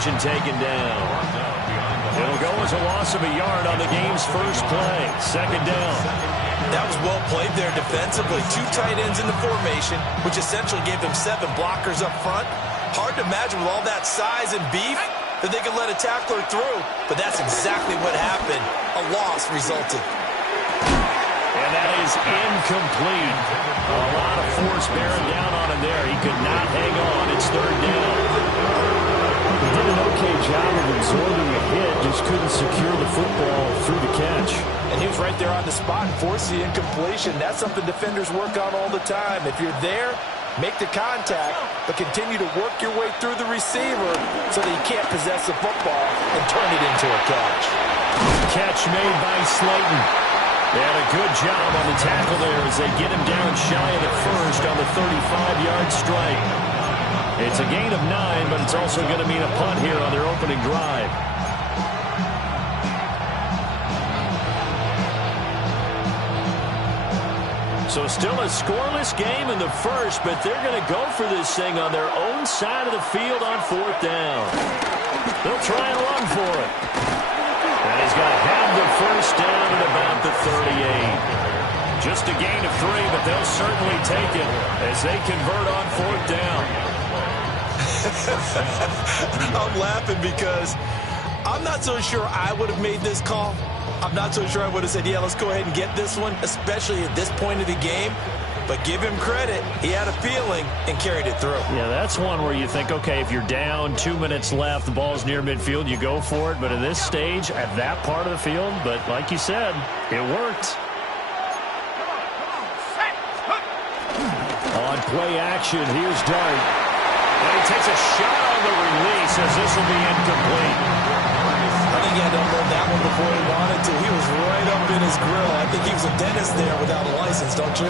coverage and taken down. It'll go as a loss of a yard on the game's first play. Second down. That was well played there defensively. 2 tight ends in the formation, which essentially gave them 7 blockers up front. Hard to imagine with all that size and beef that they could let a tackler through, but that's exactly what happened. A loss resulted. And that is incomplete. A lot of force bearing down on him there. He could not hang on. It's third down. He did an okay job of absorbing the hit, just couldn't secure the football through the catch. And he was right there on the spot and forced the incompletion. That's something defenders work on all the time. If you're there, make the contact, but continue to work your way through the receiver so that you can't possess the football and turn it into a catch. Catch made by Slayton. They had a good job on the tackle there as they get him down shy of the first on the 35-yard strike. It's a gain of 9, but it's also going to mean a punt here on their opening drive. So still a scoreless game in the first, but they're going to go for this thing on their own side of the field on fourth down. They'll try and run for it. And he's going to have the first down at about the 38. Just a gain of 3, but they'll certainly take it as they convert on fourth down. I'm laughing because I'm not so sure I would have made this call. I'm not so sure I would have said, yeah, let's go ahead and get this one, especially at this point of the game. But give him credit. He had a feeling and carried it through. Yeah, that's one where you think, okay, if you're down, 2 minutes left, the ball's near midfield, you go for it. But at this stage, at that part of the field, but like you said, it worked. On play action, here's Dart. And he takes a shot on the release as this will be incomplete. I think he had to unload that one before he wanted to. He was right up in his grill. I think he was a dentist there without a license, don't you?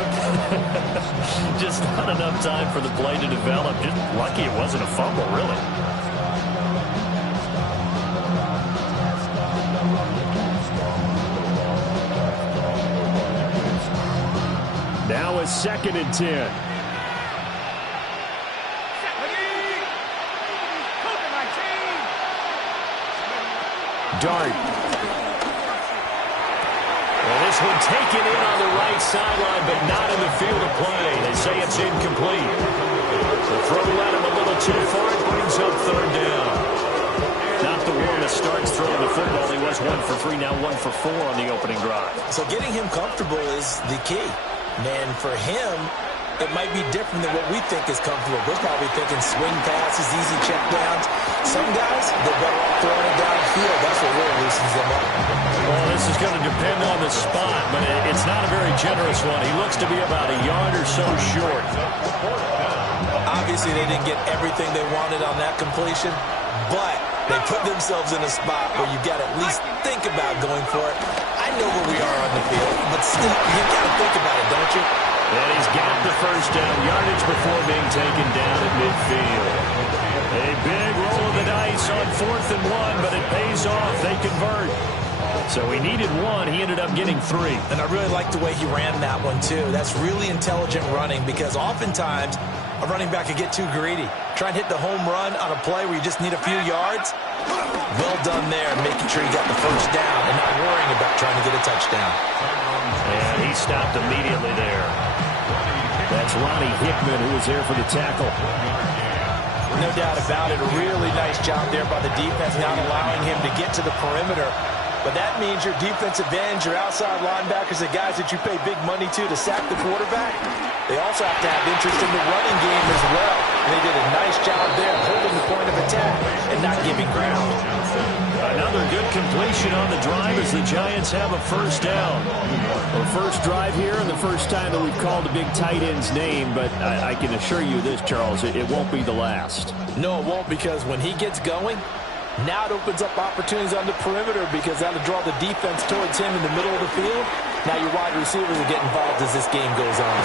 Just not enough time for the play to develop. Just lucky it wasn't a fumble, really. Now a 2nd and 10. Dart. Well, this one taken in on the right sideline, but not in the field of play. They say it's incomplete. The throw led him a little too far. It brings up third down. Not the one that starts throwing the football. He was 1 for 3, now 1 for 4 on the opening drive. So getting him comfortable is the key. And for him, it might be different than what we think is comfortable. We're probably thinking swing passes, easy checkdowns. Some guys, they're better off throwing it downfield. That's what really loosens them up. Well, this is going to depend on the spot, but it's not a very generous one. He looks to be about a yard or so short. Obviously, they didn't get everything they wanted on that completion, but they put themselves in a spot where you've got to at least think about going for it. I know where we are on the field, but still, you've got to think about it, don't you? And he's got the first down yardage before being taken down at midfield. A big roll of the dice on 4th and 1, but it pays off. They convert. So he needed 1. He ended up getting 3. And I really like the way he ran that one, too. That's really intelligent running because oftentimes a running back could get too greedy. Try and hit the home run on a play where you just need a few yards. Well done there, making sure you got the first down and not worrying about trying to get a touchdown. And he stopped immediately there. That's Ronnie Hickman who was there for the tackle. No doubt about it. A really nice job there by the defense, not allowing him to get to the perimeter. But that means your defensive ends, your outside linebackers, the guys that you pay big money to sack the quarterback, they also have to have interest in the running game as well. And they did a nice job there holding the point of attack and not giving ground. Another good completion on the drive as the Giants have a first down. Well, first drive here and the first time that we've called a big tight end's name, but I can assure you this, Charles, it won't be the last. No, it won't, because when he gets going, now it opens up opportunities on the perimeter because that'll draw the defense towards him in the middle of the field. Now your wide receivers will get involved as this game goes on.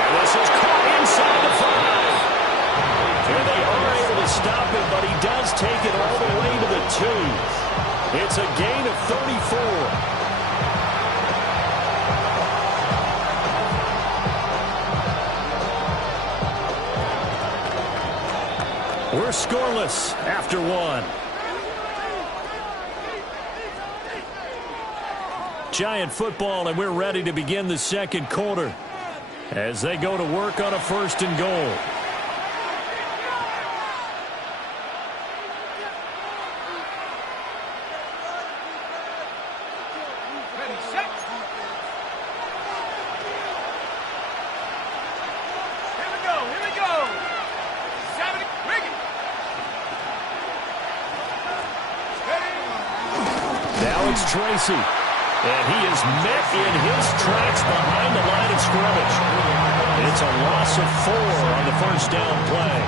And this is caught inside the 5. And they are able to stop it, but he does take it all the way to the 2. It's a gain of 34. We're We're scoreless after one. Giant football, and we're ready to begin the second quarter as they go to work on a 1st and goal. Tracy, and he is met in his tracks behind the line of scrimmage. It's a loss of 4 on the 1st down play.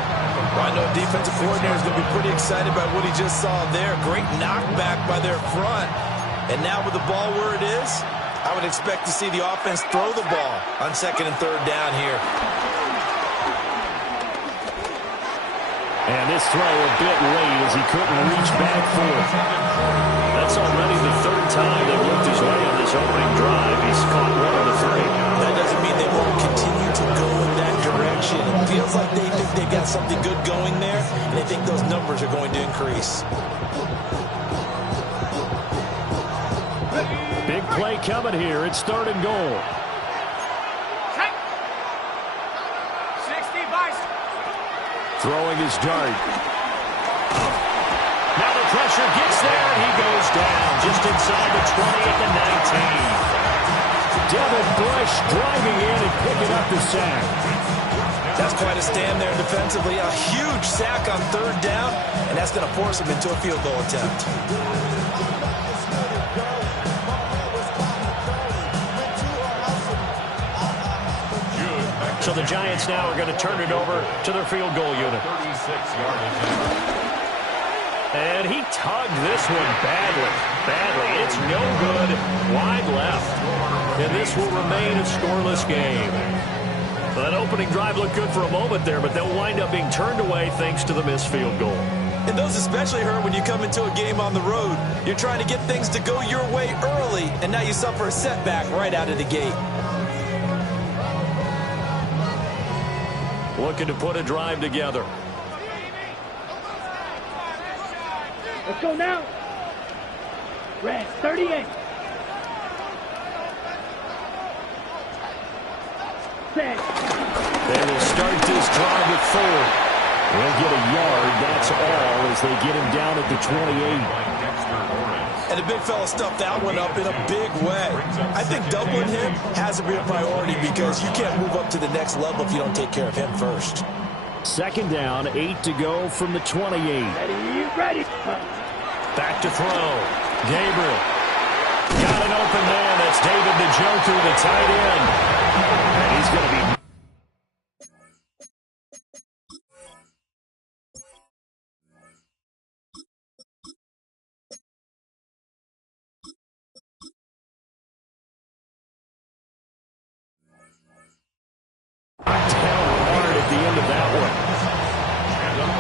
Well, I know defensive coordinator is going to be pretty excited about what he just saw there. Great knockback by their front. And now with the ball where it is, I would expect to see the offense throw the ball on 2nd and 3rd down here. And this throw a bit late as he couldn't reach back for it. That's already the 3rd time they've looked his way on this opening drive. He's caught 1 of the 3. That doesn't mean they won't continue to go in that direction. It feels like they think they've got something good going there, and they think those numbers are going to increase. Big play coming here. It's 3rd and goal. Throwing his dart. Now the pressure gets there. He goes down just inside the 20 at the 19. Devin Bush driving in and picking up the sack. That's quite a stand there defensively. A huge sack on 3rd down, and that's going to force him into a field goal attempt. So the Giants now are going to turn it over to their field goal unit. And he tugged this one badly. It's no good. Wide left. And this will remain a scoreless game. Well, that opening drive looked good for a moment there, but they'll wind up being turned away thanks to the missed field goal. And those especially hurt when you come into a game on the road. You're trying to get things to go your way early, and now you suffer a setback right out of the gate. Looking to put a drive together. Let's go now. Red, 38. Set. They will start this drive at 4. They'll get a yard, that's all, as they get him down at the 28. And the big fella stuffed that one up in a big way. I think doubling him has to be a priority because you can't move up to the next level if you don't take care of him first. 2nd down, 8 to go from the 28. Ready. Back to throw. Gabriel. Got an open man. That's David Njoku, the tight end. And he's going to be... hard at the end of that one.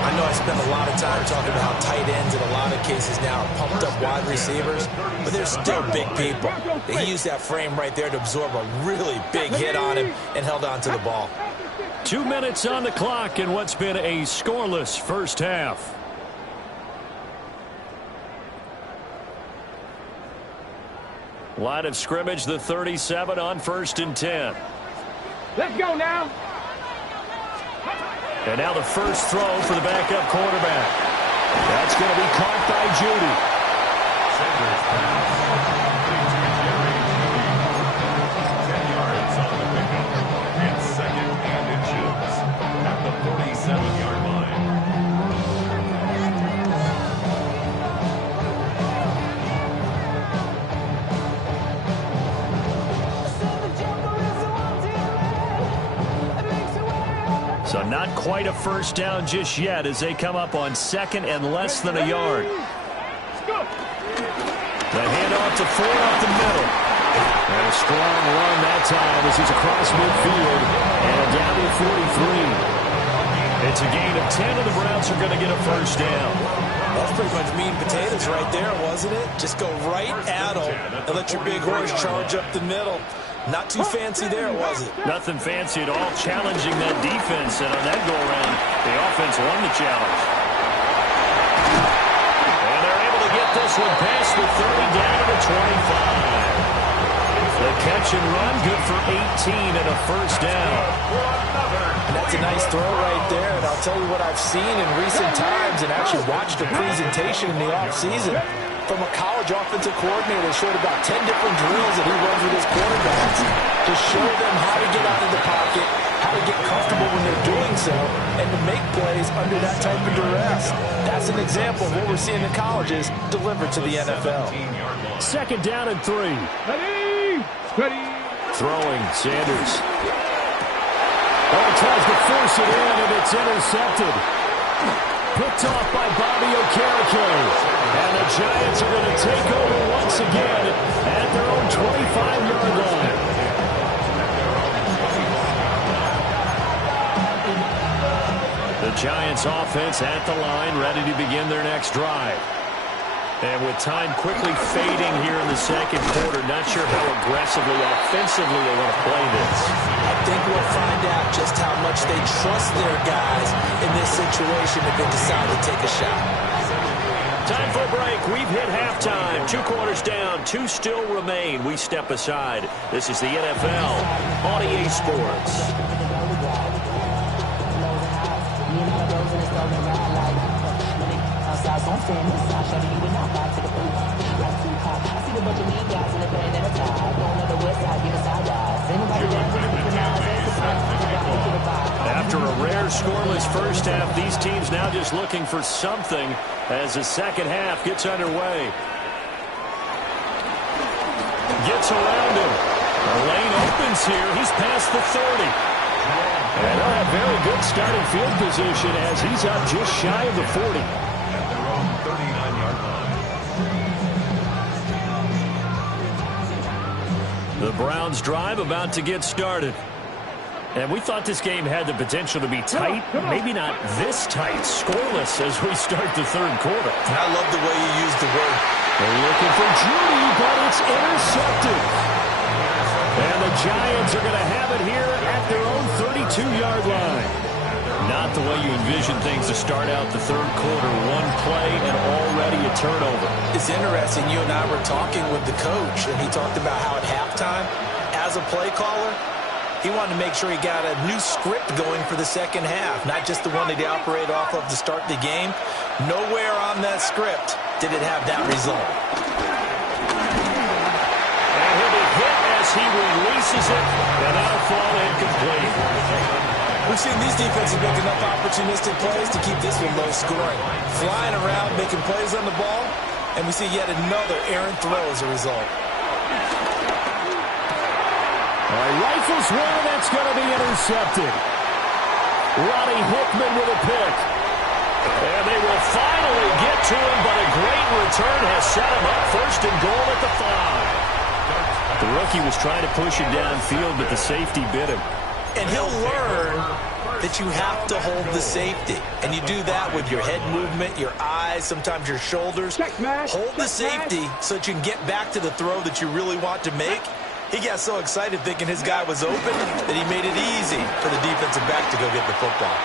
I know I spent a lot of time talking about how tight ends in a lot of cases now are pumped up wide receivers, but they're still big people. He used that frame right there to absorb a really big hit on him and held on to the ball. 2 minutes on the clock in what's been a scoreless 1st half. Line of scrimmage, the 37 on 1st and 10. Let's go now. And now the first throw for the backup quarterback. That's going to be caught by Judy. 10 yards on the pickup. And 2nd and inches at the 47-yard line. So not quite a 1st down just yet as they come up on 2nd and less than a yard. The handoff to Ford up the middle. And a strong run that time as he's across midfield and down to 43. It's a gain of 10 and the Browns are going to get a 1st down. That's pretty much meat and potatoes right there, wasn't it? Just go right at them and let your big horse charge up the middle. Not too fancy there, was it? Nothing fancy at all, challenging that defense. And on that go-around, the offense won the challenge. this one past the 30 down to the 25. The catch and run, good for 18 and a first down. And that's a nice throw right there. And I'll tell you what I've seen in recent times and actually watched a presentation in the offseason from a college offensive coordinator that showed about 10 different drills that he runs with his quarterbacks to show them how to get out of the pocket, how to get comfortable when they're doing so, and to make plays under that type of duress. That's an example of what we're seeing in colleges delivered to the NFL. Second down and 3. Ready. Throwing, Sanders. Oh, tries to force it in, and it's intercepted. Picked off by Bobby Okereke. And the Giants are going to take over once again at their own 25-yard line. The Giants offense at the line, ready to begin their next drive. And with time quickly fading here in the second quarter, not sure how aggressively, offensively they want to play this. I think we'll find out just how much they trust their guys in this situation if they decide to take a shot. Time for a break. We've hit halftime. 2 quarters down. 2 still remain. We step aside. This is the NFL on EA Sports. After a rare scoreless first half, these teams now just looking for something as the second half gets underway. Gets around him. The lane opens here. He's past the 30. And they'll have very good starting field position as he's up just shy of the 40. At their own 39-yard line. The Browns drive about to get started. And we thought this game had the potential to be tight, maybe not this tight, scoreless as we start the third quarter. And I love the way you use the word. They're looking for Judy, but it's intercepted. And the Giants are going to have it here at their own 32-yard line. Not the way you envision things to start out the third quarter. One play and already a turnover. It's interesting. You and I were talking with the coach, and he talked about how at halftime, as a play caller, he wanted to make sure he got a new script going for the second half, not just the one that he operated off of to start the game. Nowhere on that script did it have that result. And he'll be hit as he releases it, and that'll fall incomplete. We've seen these defenses make enough opportunistic plays to keep this one low scoring. Flying around, making plays on the ball, and we see yet another errant throw as a result. All right, rifles one, that's going to be intercepted. Ronnie Hickman with a pick. And they will finally get to him, but a great return has set him up first and goal at the 5. The rookie was trying to push it downfield, but the safety bit him. And he'll learn that you have to hold the safety. And you do that with your head movement, your eyes, sometimes your shoulders. Hold the safety so that you can get back to the throw that you really want to make. He got so excited thinking his guy was open that he made it easy for the defensive back to go get the football.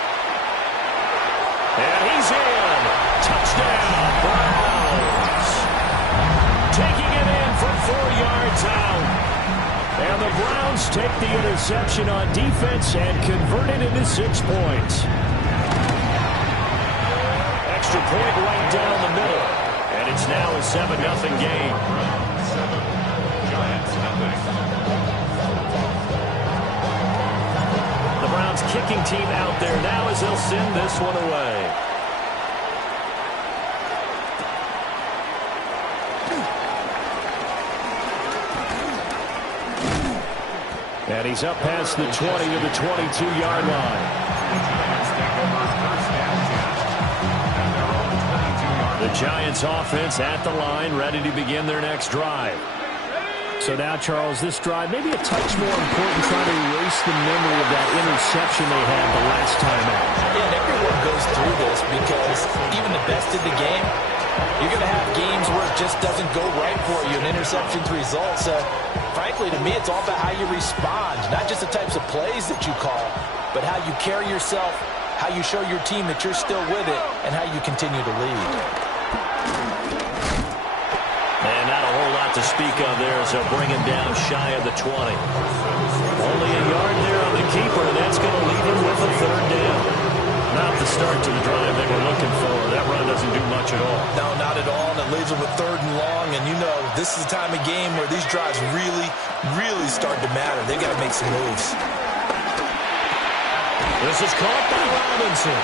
And he's in. Touchdown, Browns. Taking it in from 4 yards out. And the Browns take the interception on defense and convert it into 6 points. Extra point right down the middle. And it's now a 7-0 game. The Browns kicking team out there now as they'll send this one away. And he's up past the 20 to the 22-yard line. The Giants offense at the line, ready to begin their next drive. So now, Charles, this drive maybe a touch more important, trying to erase the memory of that interception they had the last time out. Yeah, and everyone goes through this because even the best in the game, you're going to have games where it just doesn't go right for you, and interceptions result. So, frankly, to me, it's all about how you respond, not just the types of plays that you call, but how you carry yourself, how you show your team that you're still with it, and how you continue to lead. to speak of there, so bring him down shy of the 20. Only a yard there on the keeper, and that's going to leave him with a third down. Not the start to the drive they were looking for. That run doesn't do much at all. No, not at all, and it leaves them with third and long, and you know this is the time of game where these drives really, really start to matter. They got to make some moves. This is caught by Robinson.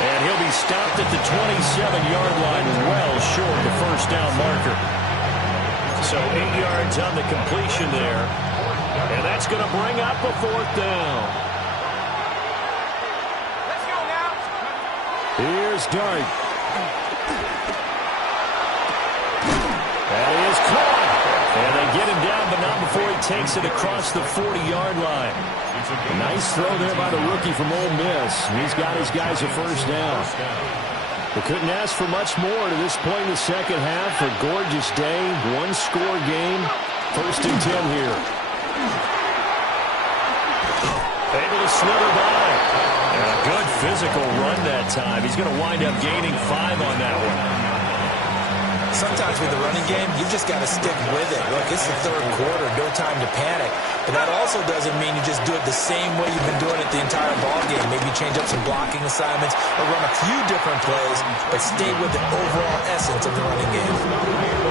And he'll be stopped at the 27-yard line, well short the first down marker. So 8 yards on the completion there. And that's going to bring up a fourth down. Let's go now. Here's Dart. That is caught. And they get him down, but not before he takes it across the 40-yard line. A nice throw there by the rookie from Ole Miss. He's got his guys a first down. They couldn't ask for much more to this point in the second half. A gorgeous day, one-score game. First and 10 here. Able to slither by. And a good physical run that time. He's going to wind up gaining 5 on that one. Sometimes with the running game, you just got to stick with it. Look, it's the third quarter, no time to panic. But that also doesn't mean you just do it the same way you've been doing it the entire ball game. Maybe change up some blocking assignments or run a few different plays, but stay with the overall essence of the running game.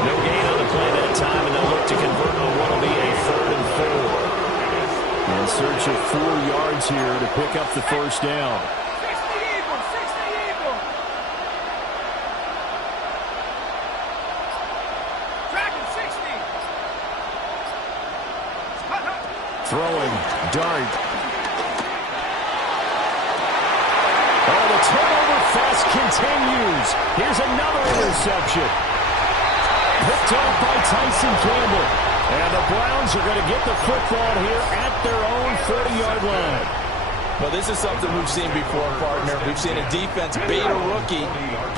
No gain on the play that time, and they'll look to convert on what will be a 3rd and 4. In search of 4 yards here to pick up the first down. Throwing, Dart. Oh, the turnover fest continues. Here's another interception. Picked off by Tyson Campbell. And the Browns are going to get the football here at their own 40-yard line. Well, this is something we've seen before, partner. We've seen a defense bait a rookie,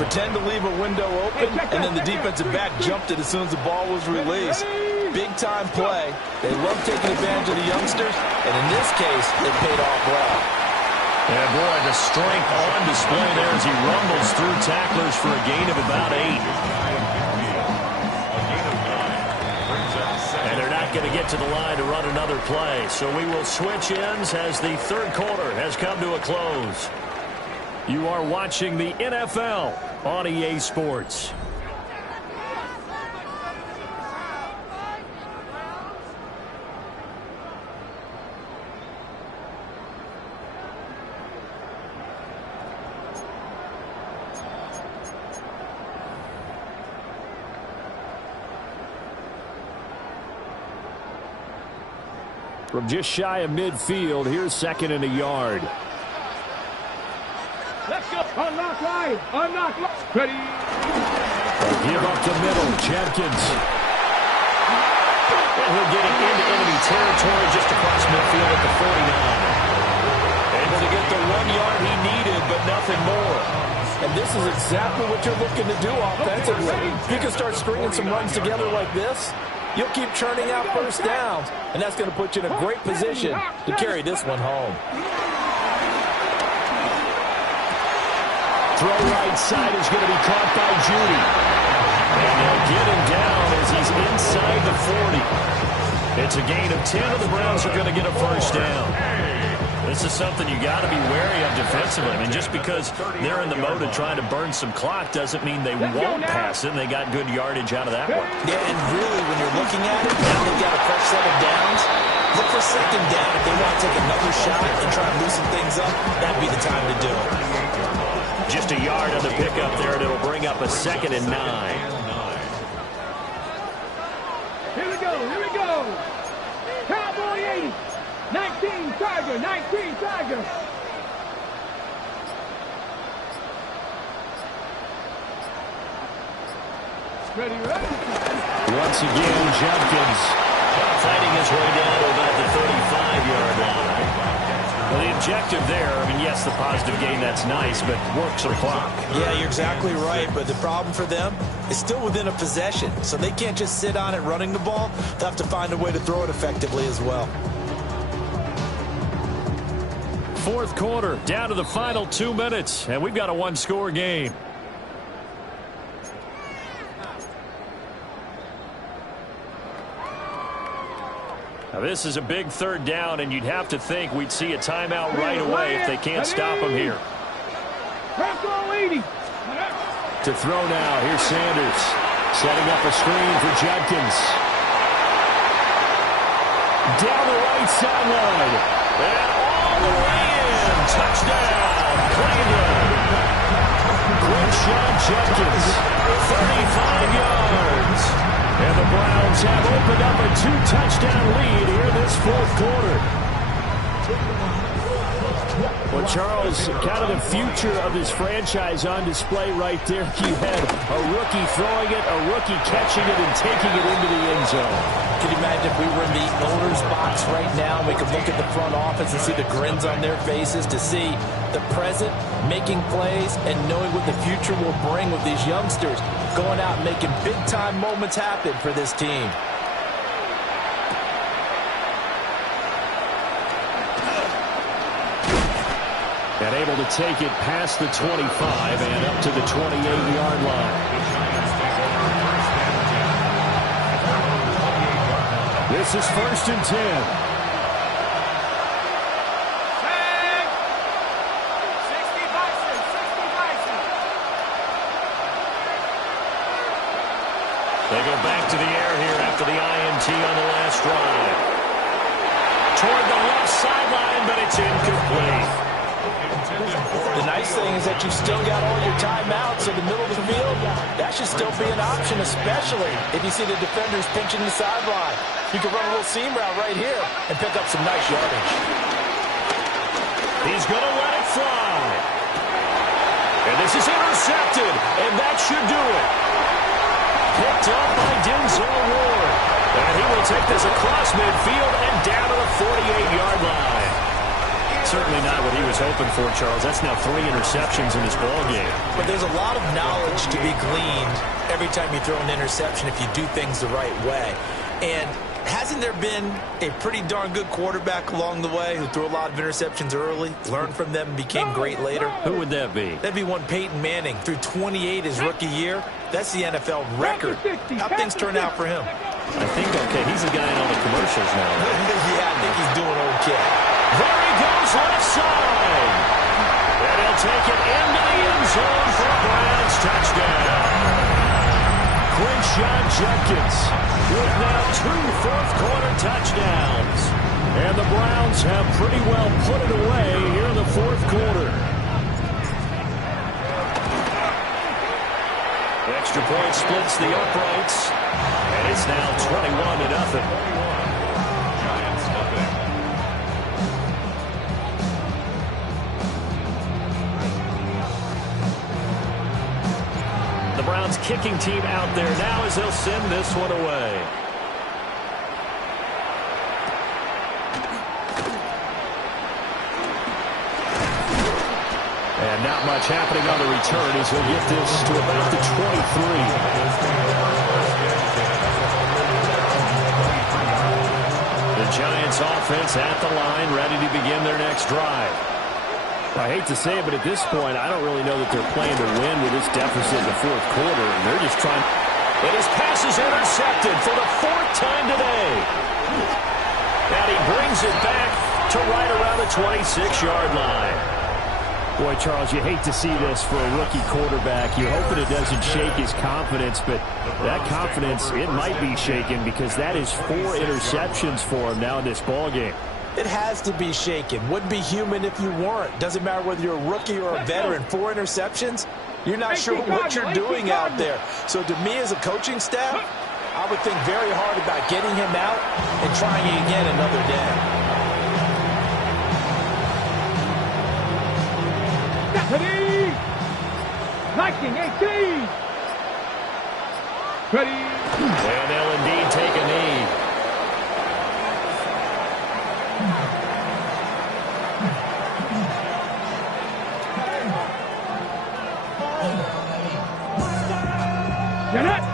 pretend to leave a window open, and then the defensive back jumped it as soon as the ball was released. Big-time play. They love taking advantage of the youngsters, and in this case, it paid off well. And boy, the strength on display there as he rumbles through tacklers for a gain of about 8. And they're not going to get to the line to run another play, so we will switch ends as the third quarter has come to a close. You are watching the NFL on EA Sports. From just shy of midfield, here's 2nd and a yard. Let's go. Unlock line. Unlock line. Ready. Give up the middle. Jenkins. And he'll get it into enemy territory just across midfield at the 49. Able to get the 1 yard he needed, but nothing more. And this is exactly what you're looking to do offensively. If you can start stringing some runs together like this, you'll keep churning out first downs, and that's going to put you in a great position to carry this one home. Throw right side is going to be caught by Judy. And they'll get him down as he's inside the 40. It's a gain of 10, and the Browns are going to get a first down. This is something you got to be wary of defensively. I mean, just because they're in the mode of trying to burn some clock doesn't mean they won't pass it. And they got good yardage out of that one. Yeah, and really, when you're looking at it, now they've got a fresh set of downs. Look for 2nd down. If they want to take another shot and try to loosen things up, that'd be the time to do it. Just a yard on the pickup there, and it'll bring up a 2nd and 9. Here we go. Here we go. Cowboy 80. 19 Tiger. 19 Tiger. Ready, ready. Once again, Jenkins fighting his way down to about the 35-yard line. Well, the objective there, I mean, yes, the positive gain, that's nice, but work some clock. Yeah, you're exactly right, but the problem for them is still within a possession, so they can't just sit on it running the ball. They'll have to find a way to throw it effectively as well. Fourth quarter, down to the final 2 minutes, and we've got a one-score game. Now, this is a big third down, and you'd have to think we'd see a timeout right away if they can't stop him here. To throw now, here's Sanders. Setting up a screen for Judkins. Down the right sideline. And all the way in. Touchdown, Cleveland. Judkins, 35 yards. and the Browns have opened up a 2-touchdown lead here in this fourth quarter. Well, Charles, kind of the future of this franchise on display right there. You had a rookie throwing it, a rookie catching it, and taking it into the end zone. Can you imagine if we were in the owner's box right now, we could look at the front office and see the grins on their faces, to see the present making plays and knowing what the future will bring with these youngsters going out and making big-time moments happen for this team. And able to take it past the 25 and up to the 28-yard line. This is 1st and 10. They go back to the air here after the INT on the last drive. Toward the left sideline, but it's incomplete. The nice thing is that you've still got all your timeouts in the middle of the field. That should still be an option, especially if you see the defenders pinching the sideline. You can run a little seam route right here and pick up some nice yardage. He's going to let it fly. And this is intercepted, and that should do it. Picked up by Denzel Ward. And he will take this across midfield and down to the 48-yard line. Certainly not what he was hoping for, Charles. That's now 3 interceptions in this ballgame. But there's a lot of knowledge to be gleaned every time you throw an interception if you do things the right way. And hasn't there been a pretty darn good quarterback along the way who threw a lot of interceptions early, learned from them, and became great later? Who would that be? That'd be one Peyton Manning. Threw 28 his rookie year. That's the NFL record. How things turn out for him? I think, okay, he's the guy in all the commercials now. Yeah, I think he's doing okay. There he goes, left side. And he'll take it into the end zone for a Browns touchdown. Judkins with now 2 fourth-quarter touchdowns. And the Browns have pretty well put it away here in the fourth quarter. Extra point splits the uprights. And it's now 21-0. The Browns kicking team out there now as they'll send this one away. And not much happening on the return as he'll get this to about the 23. The Giants offense at the line, ready to begin their next drive. I hate to say it, but at this point, I don't really know that they're playing to win with this deficit in the fourth quarter, and they're just trying. And his pass is intercepted for the 4th time today. And he brings it back to right around the 26-yard line. Boy, Charles, you hate to see this for a rookie quarterback. You're hoping it doesn't shake his confidence, but that confidence, it might be shaken because that is 4 interceptions for him now in this ballgame. It has to be shaken. Wouldn't be human if you weren't. Doesn't matter whether you're a rookie or a veteran. 4 interceptions, you're not sure what you're doing out there. So to me as a coaching staff, I would think very hard about getting him out and trying it again another day. Ready? 1918. Ready? And they'll indeed take a knee. Janet.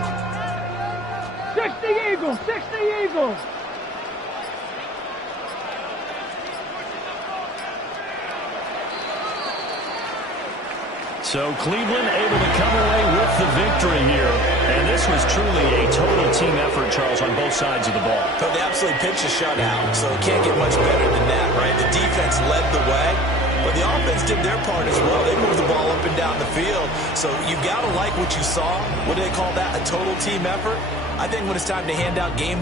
60 Eagles, 60 Eagles. So Cleveland able to come away with the victory here. And this this was truly a total team effort, Charles, on both sides of the ball. But they absolutely pitched a shutout, so it can't get much better than that, right? The defense led the way, but the offense did their part as well. They moved the ball up and down the field, so you've got to like what you saw. What do they call that? A total team effort? I think when it's time to hand out game